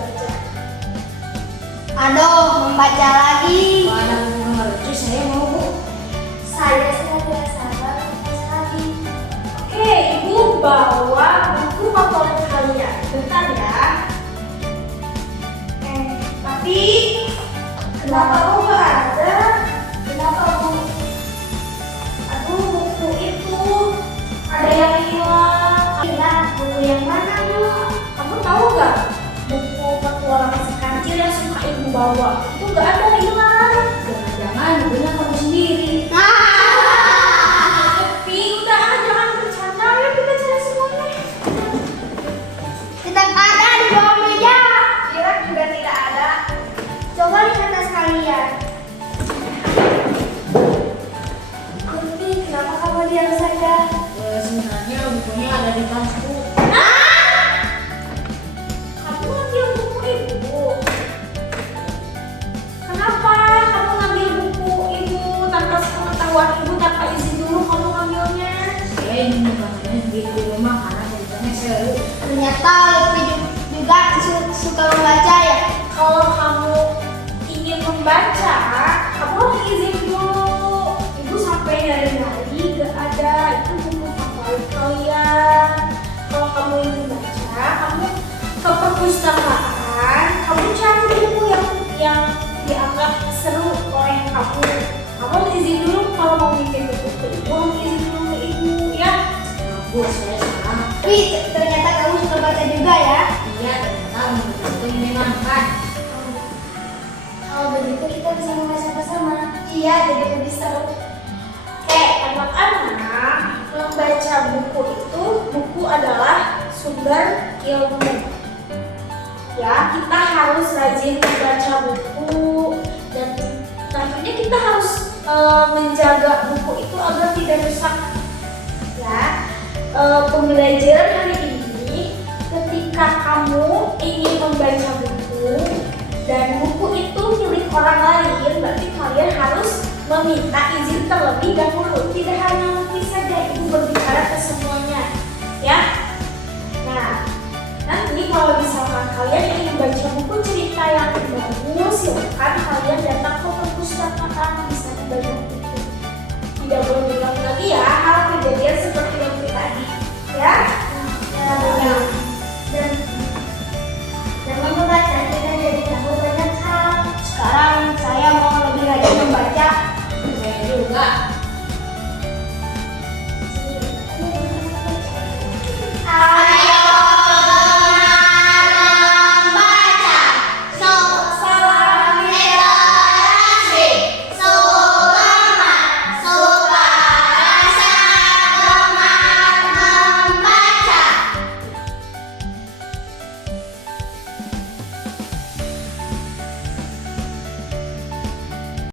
belajar. Aduh, membaca lagi. Pada mengerti saya mau Bu. Saya sudah tidak sabar membaca lagi. Oke, Ibu bawa buku favorit kalian. Bentar ya. Tapi kenapa kok nggak ada? Kenapa Bu? Aduh, buku itu ada yang hilang. Hilang buku yang mana, Bu? Kamu tahu nggak? Buku petualangan si kancil yang suka Ibu bawa itu nggak ada, hilang. Jangan-jangan bukunya kamu sendiri. Tapi udah, jangan bercanda ya, kita cari semuanya. Tidak ada di bawah meja. Kira juga tidak ada. Coba lihat tas kalian. Kunti, kenapa kamu diam saja? Sebenarnya bukunya ada di tasku. Kamu ngambil buku Ibu. Kenapa kamu ngambil buku Ibu tanpa sepengetahuan Ibu, tanpa izin dulu kamu ngambilnya? Saya ingin membacanya di rumah karena ceritanya seru. Ternyata Lutfi juga suka membaca ya. Kalau kamu ingin membaca, kamu harus izin dulu. Ibu sampai nyari-nyari gak ada, itu buku favorit kalian. Kalau kamu ingin baca, kamu ke perpustakaan, kamu cari buku yang dianggap seru oleh kamu. Kamu harus izin dulu kalau mau bikin buku ke Ibu, harus izin dulu ke Ibu ya. Bu, saya salah. Tapi ternyata kamu suka baca juga ya. Iya, ternyata buku ini menyenangkan. Kalau begitu kita bisa membaca bersama. Iya, jadi lebih seru. Oke, anak-anak, membaca buku itu, buku adalah sumber ilmu. Ya, kita harus rajin membaca buku dan tentunya kita harus menjaga buku itu agar tidak rusak. Ya, pembelajaran hari ini, ketika kamu ingin membaca buku dan buku itu milik orang lain, berarti kalian harus meminta izin terlebih dahulu. Tidak hanya Lutfi saja, Ibu berbicara ke semuanya, ya. Nah, nanti kalau misalkan kalian ingin membaca